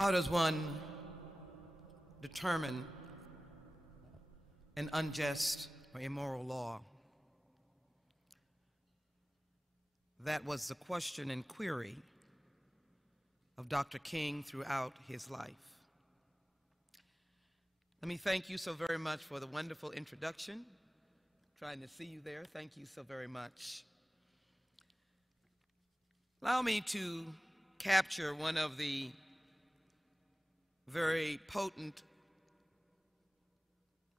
How does one determine an unjust or immoral law? That was the question and query of Dr. King throughout his life. Let me thank you so very much for the wonderful introduction. Trying to see you there. Thank you so very much. Allow me to capture one of the very potent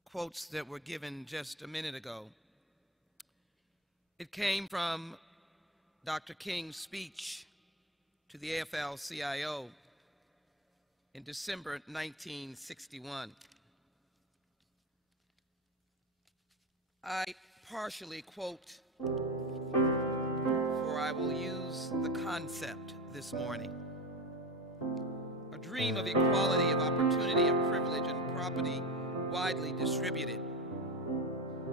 quotes that were given just a minute ago. It came from Dr. King's speech to the AFL-CIO in December 1961. I partially quote, for I will use the concept this morning. A dream of equality of opportunity, of privilege and property widely distributed.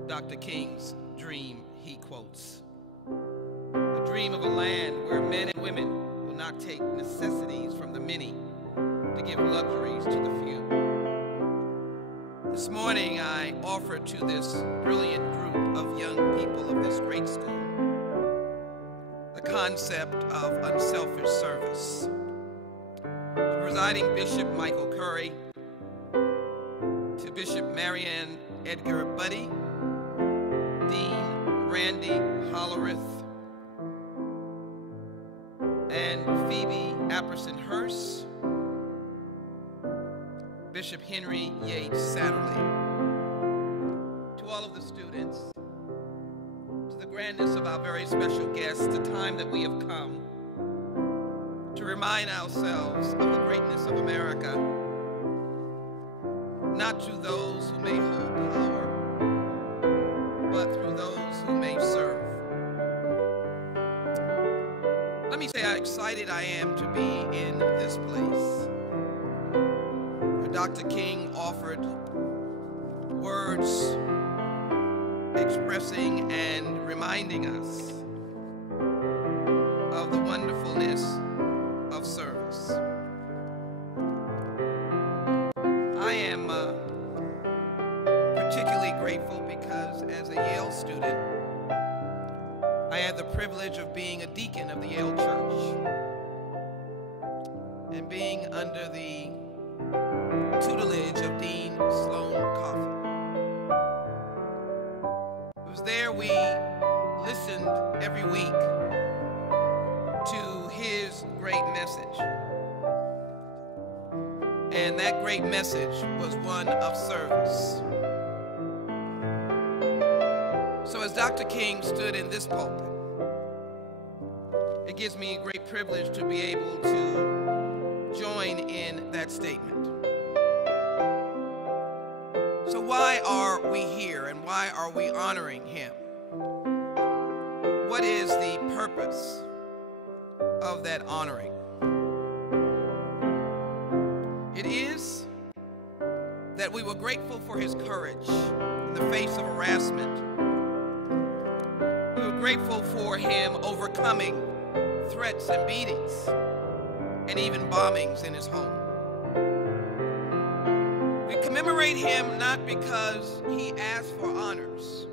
Dr. King's dream, he quotes. A dream of a land where men and women will not take necessities from the many to give luxuries to the few. This morning, I offer to this brilliant group of young people of this great school the concept of unselfish service. To Presiding Bishop Michael Curry, to Bishop Marianne Edgar Buddy, Dean Randy Hollerith, and Phoebe Apperson Hurst, Bishop Henry Yates Satterley, to all of the students, to the grandness of our very special guests, the time that we have come to remind ourselves of the greatness of America, not through those who may hold power, but through those who may serve. Let me say how excited I am to be in this place. Dr. King offered words expressing and reminding us of the wonderfulness of service. I am particularly grateful because as a Yale student, I had the privilege of being a deacon of the Yale Church and being under the tutelage of Dean Sloan Coffin. It was there we listened every week to his great message. And that great message was one of service. So as Dr. King stood in this pulpit, it gives me a great privilege to be able to join in that statement. So why are we here and why are we honoring him? What is the purpose of that honoring? It is that we were grateful for his courage in the face of harassment. We were grateful for him overcoming threats and beatings and even bombings in his home. We commemorate him not because he asked for honors,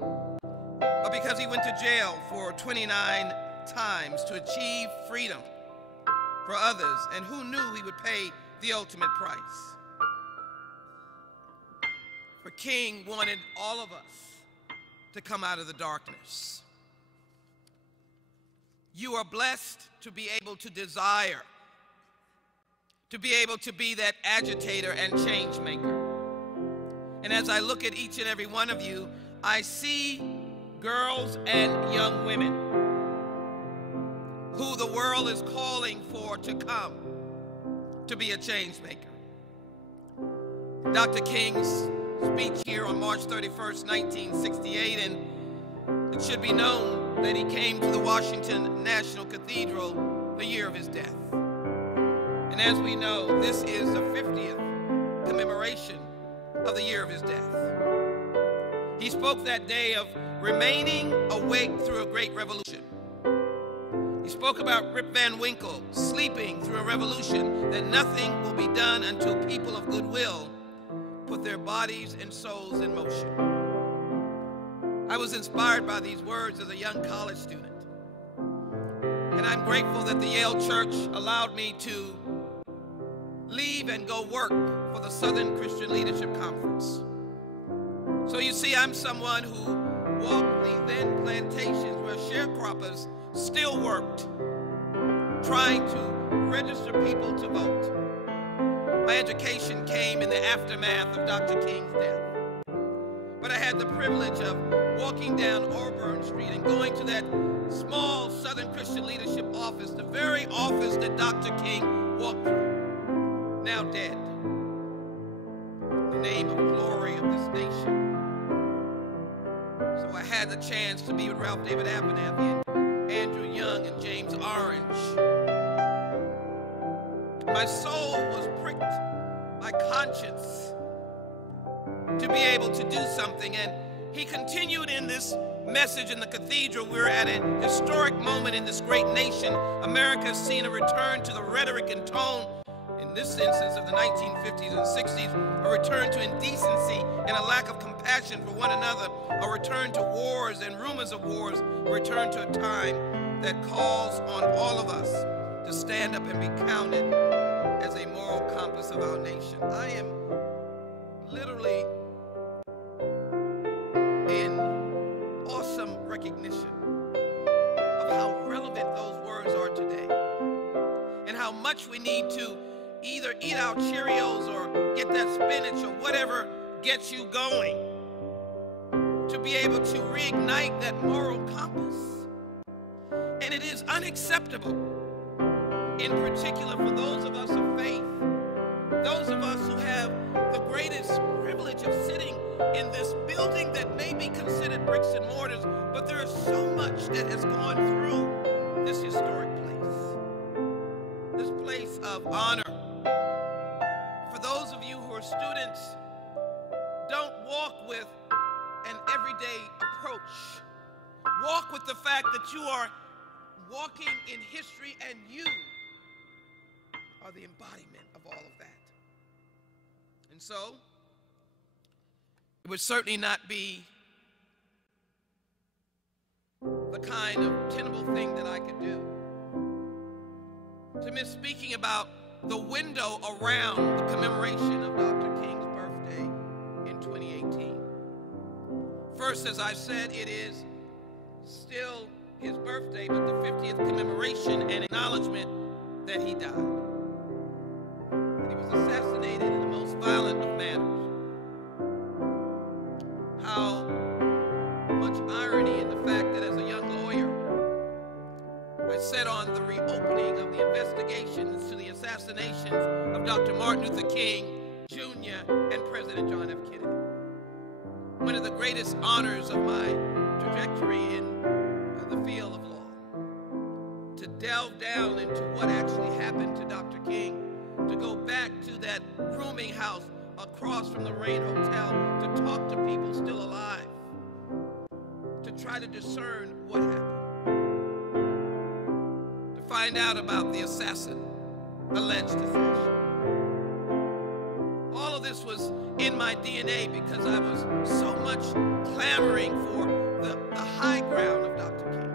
but because he went to jail for 29 times to achieve freedom for others, and who knew he would pay the ultimate price. For King wanted all of us to come out of the darkness. You are blessed to be able to desire, to be able to be that agitator and change maker. And as I look at each and every one of you, I see girls and young women who the world is calling for to come to be a change maker. Dr. King's speech here on March 31st, 1968, and it should be known that he came to the Washington National Cathedral the year of his death. And as we know, this is the 50th commemoration of the year of his death. He spoke that day of remaining awake through a great revolution. He spoke about Rip Van Winkle sleeping through a revolution, that nothing will be done until people of goodwill put their bodies and souls in motion. I was inspired by these words as a young college student. And I'm grateful that the Yale Church allowed me to leave and go work for the Southern Christian Leadership Conference. So you see, I'm someone who walked the then plantations where sharecroppers still worked, trying to register people to vote. My education came in the aftermath of Dr. King's death. But I had the privilege of walking down Auburn Street and going to that small Southern Christian Leadership office, the very office that Dr. King walked through, now dead. The name of glory of this nation. So I had the chance to be with Ralph David Abernathy and Andrew Young and James Orange. My soul was pricked, my conscience, to be able to do something. And he continued in this message in the cathedral. We're at a historic moment in this great nation. America has seen a return to the rhetoric and tone, in this instance of the 1950s and 60s, a return to indecency and a lack of compassion for one another, a return to wars and rumors of wars, a return to a time that calls on all of us to stand up and be counted as a moral compass of our nation. I am literally in awesome recognition of how relevant those words are today, and how much we need to either eat our Cheerios or get that spinach or whatever gets you going to be able to reignite that moral compass. And it is unacceptable, in particular for those of us of faith, those of us who have the greatest privilege of sitting in this building that may be considered bricks and mortars, but there is so much that has gone through this historic place, this place of honor. For those of you who are students, don't walk with an everyday approach. Walk with the fact that you are walking in history, and you are the embodiment of all of that. And so, it would certainly not be the kind of tenable thing that I could do to miss speaking about the window around the commemoration of Dr. King's birthday in 2018. First, as I said, it is still his birthday, but the 50th commemoration and acknowledgement that he died. He was assassinated in the most violent of manners. How much irony in the fact that as a young lawyer, I sat on the reopening of the investigations to the assassinations of Dr. Martin Luther King, Jr. and President John F. Kennedy. One of the greatest honors of my trajectory in the field of law, to delve down into what actually happened to Dr. King, to go back to that rooming house across from the Rain Hotel, to talk to people still alive, to try to discern what happened, to find out about the assassin, alleged assassin. All of this was in my DNA because I was so much clamoring for the high ground of Dr. King.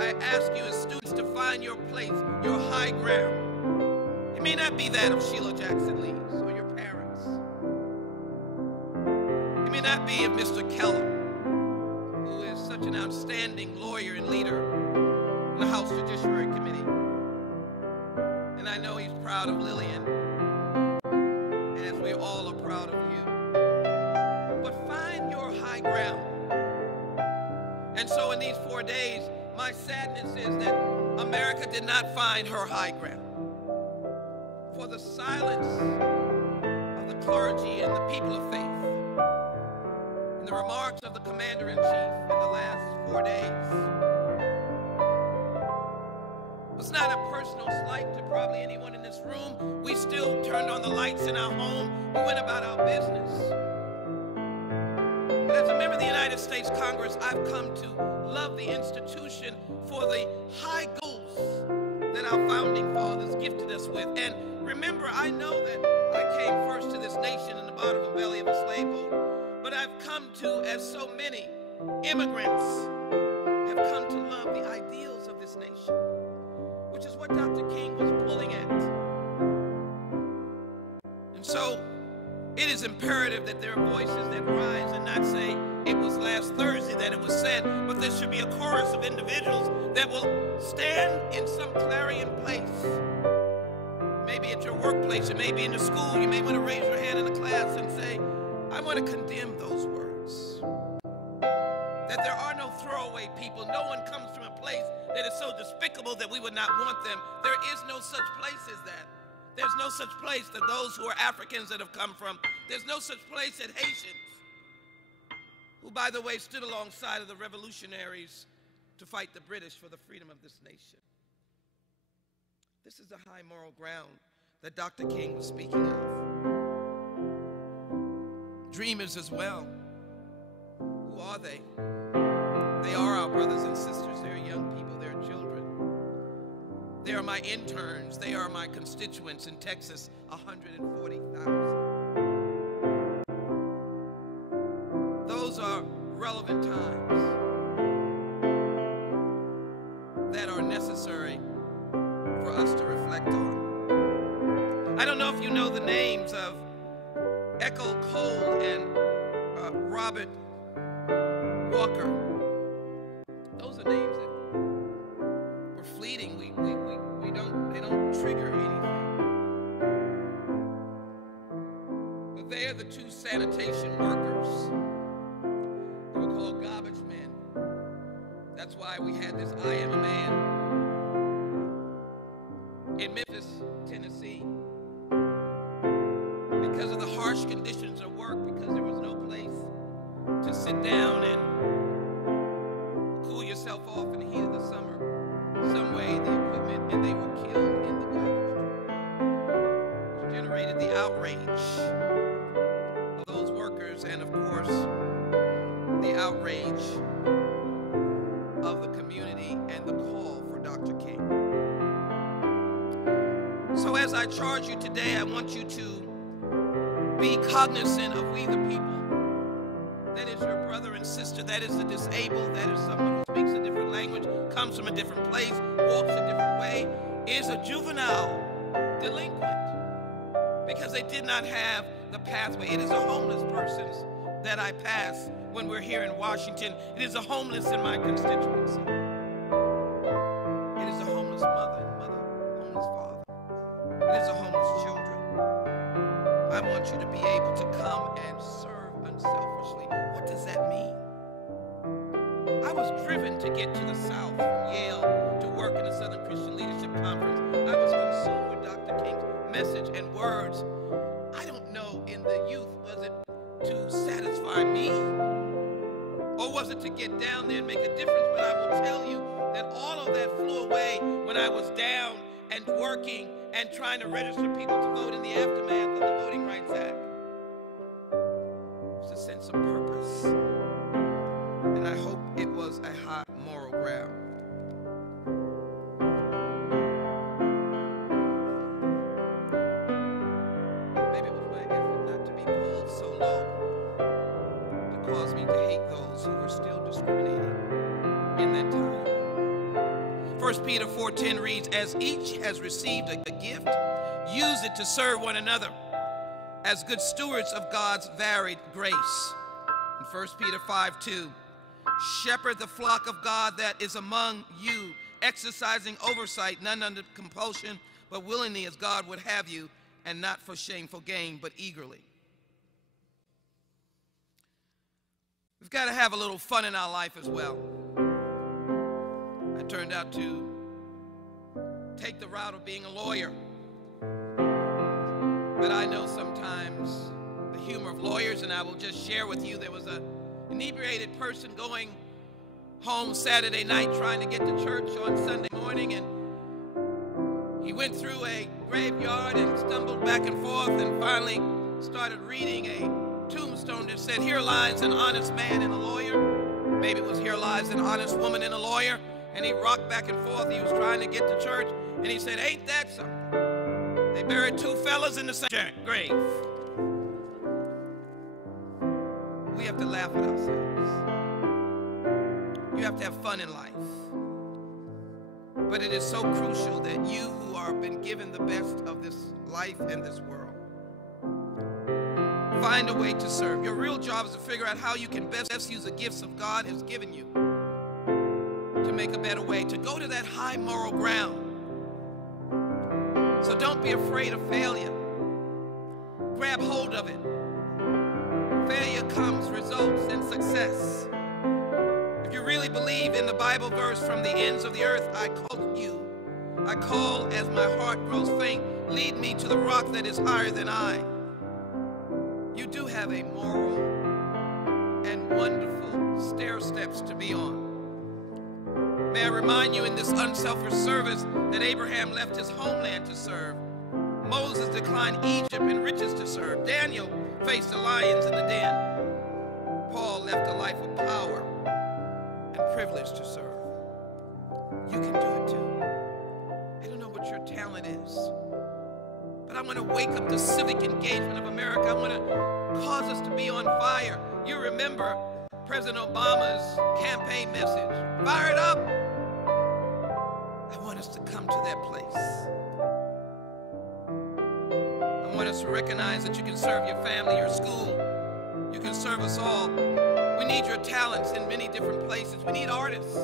I ask you as students to find your place, your high ground. It may not be that of Sheila Jackson Lee's or your parents. It may not be of Mr. Keller, who is such an outstanding lawyer and leader in the House Judiciary Committee. And I know he's proud of Lillian, as we all are proud of you. But find your high ground. And so in these 4 days, my sadness is that America did not find her high ground. For the silence of the clergy and the people of faith, and the remarks of the commander-in-chief in the last 4 days, was not a personal slight to probably anyone in this room. We still turned on the lights in our home. We went about our business. But as a member of the United States Congress, I've come to love the institution for the high goals that our founding fathers gifted us with. And remember, I know that I came first to this nation in the bottom of the belly of a slave boat, but I've come to, as so many immigrants have come to love the ideals of this nation, which is what Dr. King was pulling at. And so it is imperative that there are voices that rise and not say, it was last Thursday that it was said, but there should be a chorus of individuals that will stand in some clarion place. Maybe at your workplace, it may be in the school. You may want to raise your hand in the class and say, I want to condemn those words. That there are no throwaway people. No one comes from a place that is so despicable that we would not want them. There is no such place as that. There's no such place that those who are Africans that have come from. There's no such place that Haitians, who, by the way, stood alongside of the revolutionaries to fight the British for the freedom of this nation. This is the high moral ground that Dr. King was speaking of. Dreamers as well. Who are they? They are our brothers and sisters. They're young people. They're children. They are my interns. They are my constituents in Texas, 140,000. Those are relevant times that are necessary for us to reflect on. I don't know if you know the names of Echo Cole and Robert Walker. Those are names that were fleeting. They don't trigger anything. But they are the two sanitation workers who were called garbage men. That's why we had this I Am a Man in Memphis, Tennessee, because of the harsh conditions of work, because there was no place to sit down and cool yourself off in the heat of the summer. Some way the equipment, and they were killed in the garbage truck, which generated the outrage of those workers and, of course, the outrage of the community and the call for Dr. King. So as I charge you today, I want you to be cognizant of we the people. That is your brother and sister. That is the disabled. That is someone who speaks a different language, comes from a different place, walks a different way, is a juvenile delinquent because they did not have the pathway. It is the homeless persons that I pass when we're here in Washington. It is the homeless in my constituency. It is a homeless mother, homeless father. It is the homeless children. I want you to be able to come and serve unselfishly. What does that mean? I was driven to get to the South from Yale to work in the Southern Christian Leadership Conference. I was consumed with Dr. King's message and words. I don't know, in the youth, was it to satisfy me? Or was it to get down there and make a difference? But I will tell you that all of that flew away when I was down and working and trying to register people to vote in the aftermath of the Voting Rights Act. It was a sense of purpose. And I hope it was a high moral ground. Maybe it was my effort not to be pulled so low to cause me to hate those who were still discriminating in that time. 1 Peter 4:10 reads, as each has received a gift, use it to serve one another as good stewards of God's varied grace. In 1 Peter 5:2, shepherd the flock of God that is among you, exercising oversight, none under compulsion, but willingly as God would have you, and not for shameful gain, but eagerly. We've got to have a little fun in our life as well. I turned out to take the route of being a lawyer. But I know sometimes the humor of lawyers, and I will just share with you, there was an inebriated person going home Saturday night trying to get to church on Sunday morning, and he went through a graveyard and stumbled back and forth and finally started reading a tombstone that said, here lies an honest man and a lawyer. Maybe it was Here Lies an Honest Woman and a Lawyer, and he rocked back and forth. He was trying to get to church, and he said, ain't that something? They buried two fellas in the same grave. We have to laugh at ourselves. You have to have fun in life. But it is so crucial that you who are been given the best of this life and this world, find a way to serve. Your real job is to figure out how you can best use the gifts of God has given you to make a better way, to go to that high moral ground. So don't be afraid of failure. Grab hold of it. Failure comes, results, and success. If you really believe in the Bible verse, from the ends of the earth I call you. I call as my heart grows faint. Lead me to the rock that is higher than I. You do have a moral and wonderful stair steps to be on. May I remind you in this unselfish service that Abraham left his homeland to serve. Moses declined Egypt and riches to serve. Daniel faced the lions in the den. Paul left a life of power and privilege to serve. You can do it too. I don't know what your talent is, but I want to wake up the civic engagement of America. I want to cause us to be on fire. You remember President Obama's campaign message, fire it up. I want us to come to that place. I want us to recognize that you can serve your family, your school. You can serve us all. We need your talents in many different places. We need artists.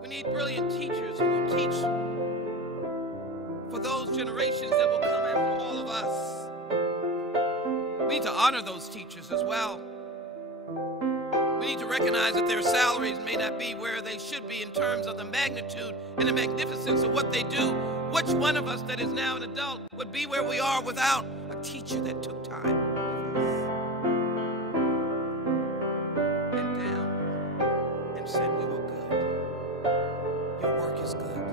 We need brilliant teachers who will teach for those generations that will come after all of us. We need to honor those teachers as well. We need to recognize that their salaries may not be where they should be in terms of the magnitude and the magnificence of what they do. Which one of us that is now an adult would be where we are without a teacher that took time and down and said we were good. Your work is good.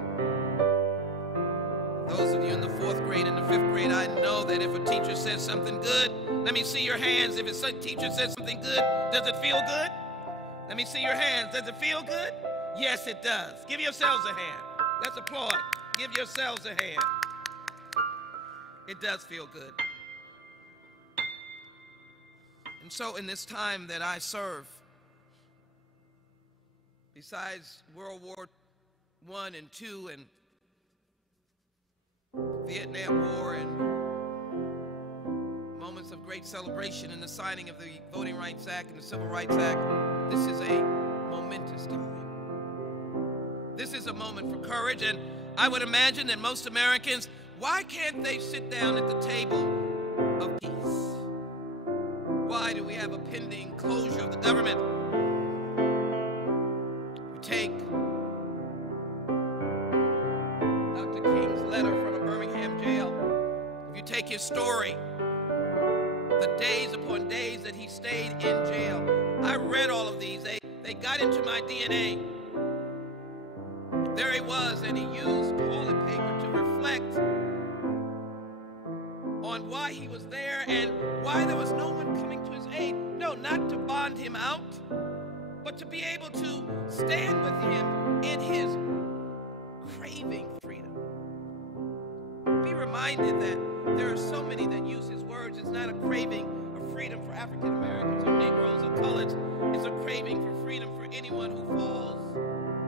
Those of you in the 4th grade and the 5th grade, I know that if a teacher says something good, let me see your hands. If a teacher says something good, does it feel good? Let me see your hands. Does it feel good? Yes, it does. Give yourselves a hand. Let's applaud. Give yourselves a hand. It does feel good. And so in this time that I serve, besides World War I and II and Vietnam War and moments of great celebration and the signing of the Voting Rights Act and the Civil Rights Act, this is a momentous time. This is a moment for courage, and I would imagine that most Americans, why can't they sit down at the table of peace? Why do we have a pending closure of the government? You take Dr. King's letter from a Birmingham jail. If you take his story, the days upon days that he stayed in jail. I read all of these. They got into my DNA. There he was, and he used toilet paper to reflect on why he was there and why there was no one coming to his aid. No, not to bond him out, but to be able to stand with him in his craving for freedom. Be reminded that there are so many that use his words. It's not a craving of freedom for African Americans or Negroes or coloreds. It's a craving for freedom for anyone who falls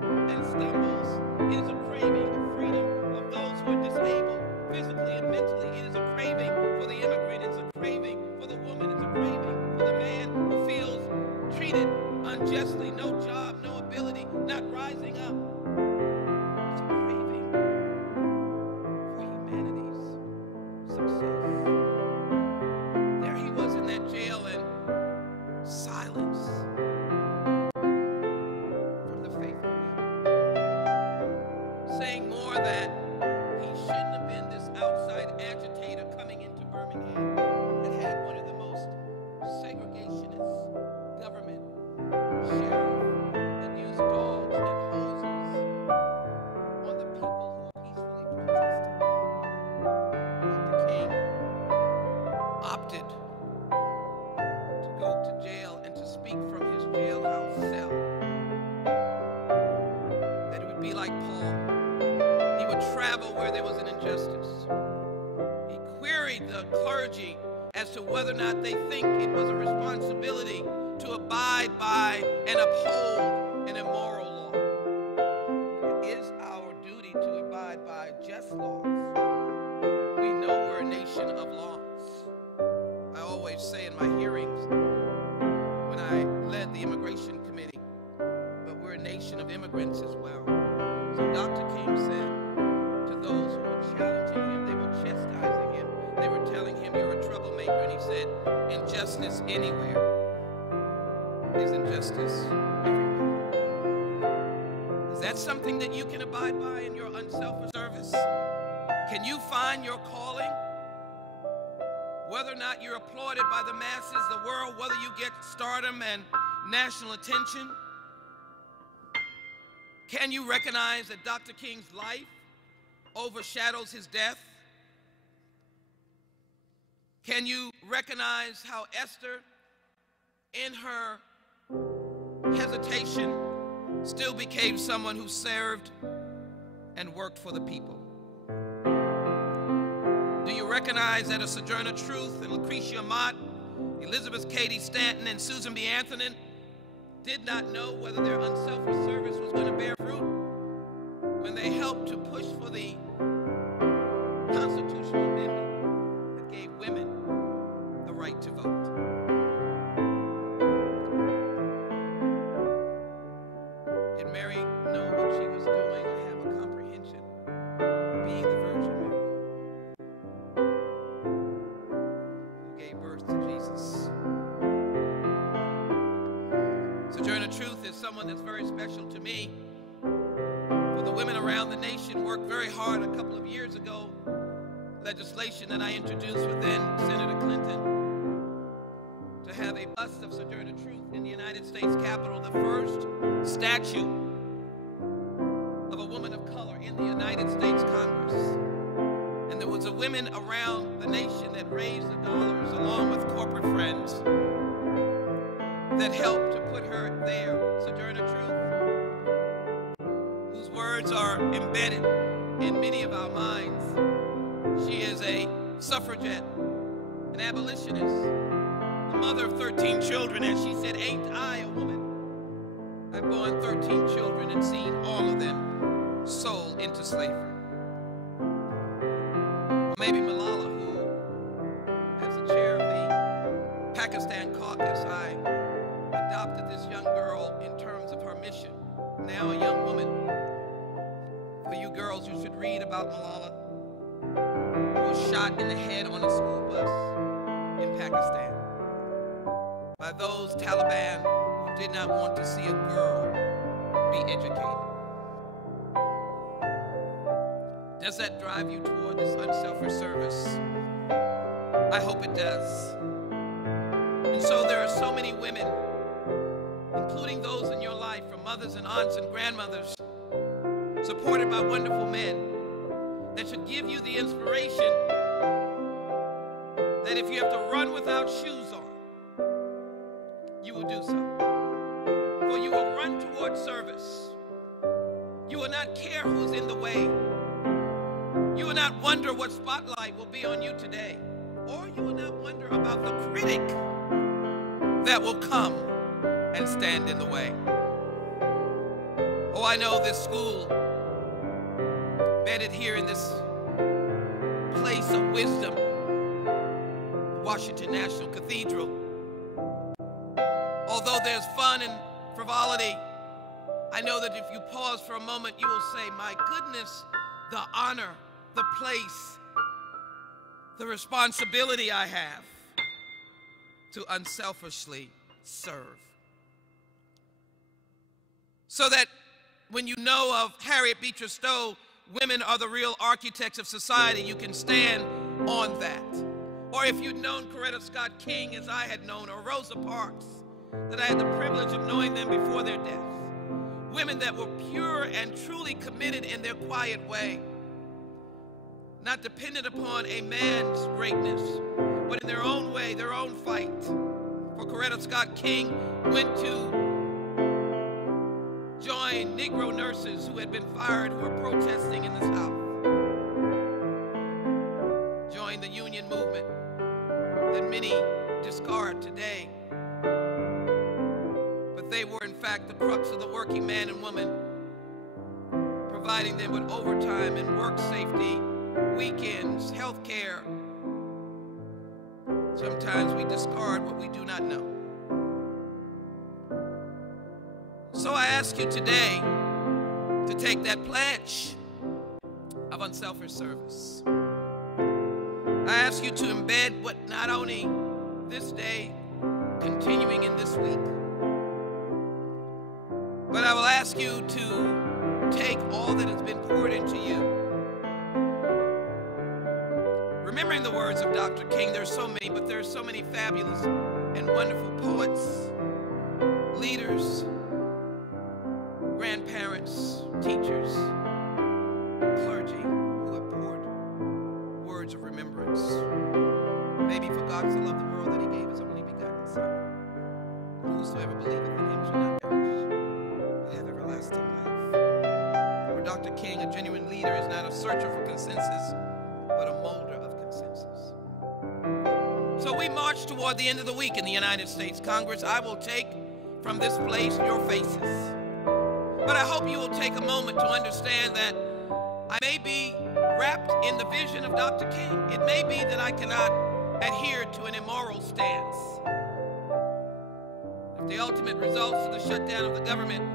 and stumbles. It is a craving of freedom of those who are disabled physically and mentally. It is a craving for the immigrant. It's a craving for the woman. It's a craving for the man who feels treated unjustly, no job, no ability, not rising up. It's a craving for humanity's success. There he was in that jail, and silence from the faithful, saying more that he shouldn't have been this outside agitator coming into Birmingham that had one of the most segregationist government sheriff that used dogs and hoses on the people who peacefully protested. Dr. King opted to go to jail and to speak from his would travel where there was an injustice. He queried the clergy as to whether or not they think it was a responsibility to abide by and uphold an immoral law. It is our duty to abide by just laws. We know we're a nation of laws. I always say in my hearings when I led the immigration committee, but we're a nation of immigrants as well. So Dr. King said to those who were challenging him, they were chastising him, they were telling him, you're a troublemaker, and he said, injustice anywhere is injustice everywhere. Is that something that you can abide by in your unselfish service? Can you find your calling? Whether or not you're applauded by the masses, the world, whether you get stardom and national attention, can you recognize that Dr. King's life overshadows his death? Can you recognize how Esther, in her hesitation, still became someone who served and worked for the people? Do you recognize that a Sojourner Truth and Lucretia Mott, Elizabeth Cady Stanton, and Susan B. Anthony did not know whether their unselfish service was going to bear fruit when they helped to push for the constitutional amendment that gave women the right to vote? Did Mary know what she was doing and have a comprehension of being the Virgin Mary who gave birth to Jesus? Sojourner Truth is someone that's very special to me. For the women around the nation worked very hard a couple of years ago, legislation that I introduced with then Senator Clinton, to have a bust of Sojourner Truth in the United States Capitol, the first statue of a woman of color in the United States Congress. And there was a women around the nation that raised the dollars along with corporate friends that helped to put her there. Sojourner Truth, whose words are embedded in many of our minds. She is a suffragette, an abolitionist, the mother of 13 children, and she said, ain't I a woman? I've borne 13 children and seen all of them sold into slavery. Or maybe Malala, who, as the chair of the Pakistan caucus, I adopted this young girl in terms of her mission. Now a young woman. For you girls, you should read about Malala, who was shot in the head on a school bus in Pakistan by those Taliban who did not want to see a girl be educated. Does that drive you toward this unselfish service? I hope it does. And so there are so many women, including those in your life, from mothers and aunts and grandmothers, supported by wonderful men, that should give you the inspiration that if you have to run without shoes on, you will do so. For you will run toward service. You will not care who's in the way. You will not wonder what spotlight will be on you today. Or you will not wonder about the critic that will come and stand in the way. Oh, I know this school, bedded here in this place of wisdom, Washington National Cathedral. Although there's fun and frivolity, I know that if you pause for a moment, you will say, my goodness, the honor, the place, the responsibility I have to unselfishly serve. So that when you know of Harriet Beecher Stowe, women are the real architects of society, you can stand on that. Or if you'd known Coretta Scott King as I had known, or Rosa Parks, that I had the privilege of knowing them before their deaths. Women that were pure and truly committed in their quiet way, not dependent upon a man's greatness, but in their own way, their own fight. For Coretta Scott King went to join Negro nurses who had been fired, who were protesting in the South. fact, the crux of the working man and woman, providing them with overtime and work safety, weekends, health care. Sometimes we discard what we do not know. So I ask you today to take that pledge of unselfish service. I ask you to embed what not only this day, continuing in this week, but I will ask you to take all that has been poured into you. Remembering the words of Dr. King, there's so many, but there's so many fabulous and wonderful poets, leaders, grandparents, teachers, clergy who have poured words of remembrance. Maybe for God so loved the world that he gave his only begotten Son, and whosoever believeth in him shall not perish, but have everlasting life. For Dr. King, a genuine leader is not a searcher for consensus, but a molder of consensus. So we march toward the end of the week in the United States Congress. I will take from this place your faces. But I hope you will take a moment to understand that I may be wrapped in the vision of Dr. King. It may be that I cannot adhere to an immoral stance. If the ultimate results of the shutdown of the government,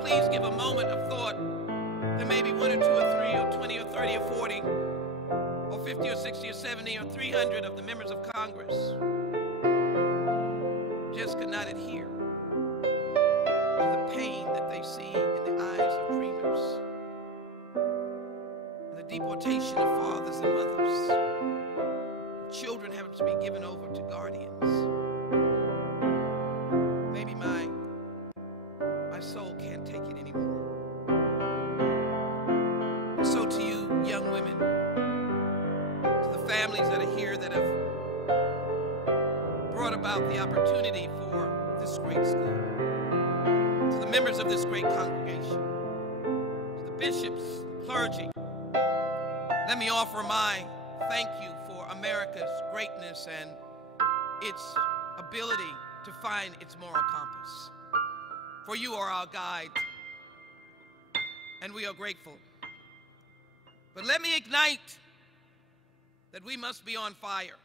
please give a moment of thought. There may be 1 or 2 or 3 or 20 or 30 or 40 or 50 or 60 or 70 or 300 of the members of Congress just could not adhere to the pain that they see in the eyes of dreamers, and the deportation of fathers and mothers, children having to be given over to guardians. Maybe my soul can't take it anymore. So to you young women, to the families that are here that have brought about the opportunity for this great school, to the members of this great congregation, to the bishops, clergy, let me offer my thank you for America's greatness and its ability to find its moral compass. For you are our guide, and we are grateful. But let me ignite that we must be on fire.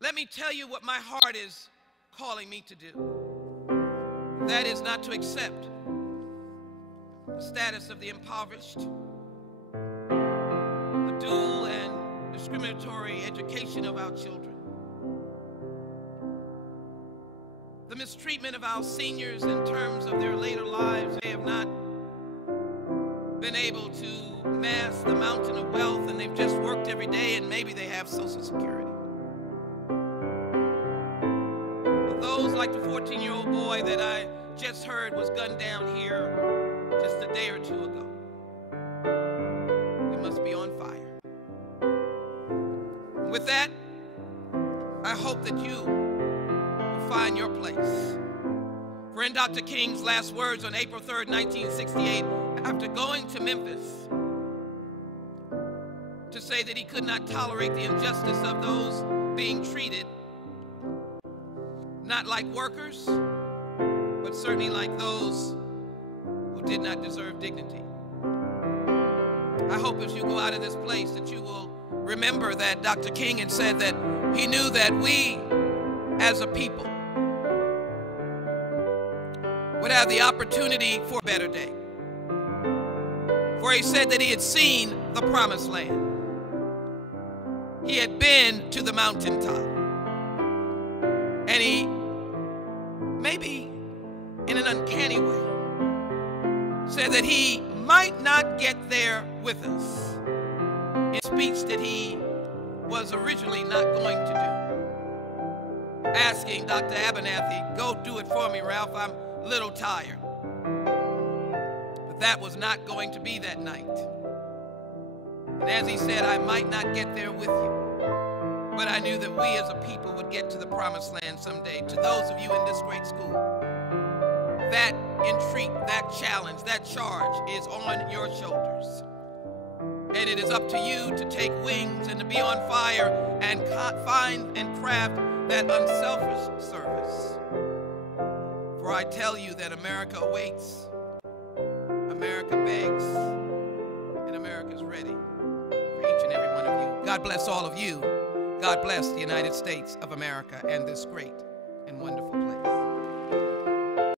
Let me tell you what my heart is calling me to do. That is not to accept the status of the impoverished, the dual and discriminatory education of our children, the mistreatment of our seniors in terms of their later lives. They have not been able to mass the mountain of wealth, and they've just worked every day, and maybe they have Social Security. But those like the 14-year-old boy that I just heard was gunned down here just a day or two ago. We must be on fire. With that, I hope that you will find your place. For in Dr. King's last words on April 3rd, 1968, after going to Memphis to say that he could not tolerate the injustice of those being treated not like workers, but certainly like those who did not deserve dignity. I hope as you go out of this place that you will remember that Dr. King had said that he knew that we as a people would have the opportunity for a better day. For he said that he had seen the promised land. He had been to the mountaintop. And he, maybe in an uncanny way, said that he might not get there with us in a speech that he was originally not going to do. Asking Dr. Abernathy, go do it for me, Ralph, I'm a little tired. But that was not going to be that night. And as he said, I might not get there with you, but I knew that we as a people would get to the promised land someday. To those of you in this great school, that entreat, that challenge, that charge is on your shoulders. And it is up to you to take wings and to be on fire and find and craft that unselfish service. For I tell you that America awaits, America begs, and America's ready for each and every one of you. God bless all of you. God bless the United States of America and this great and wonderful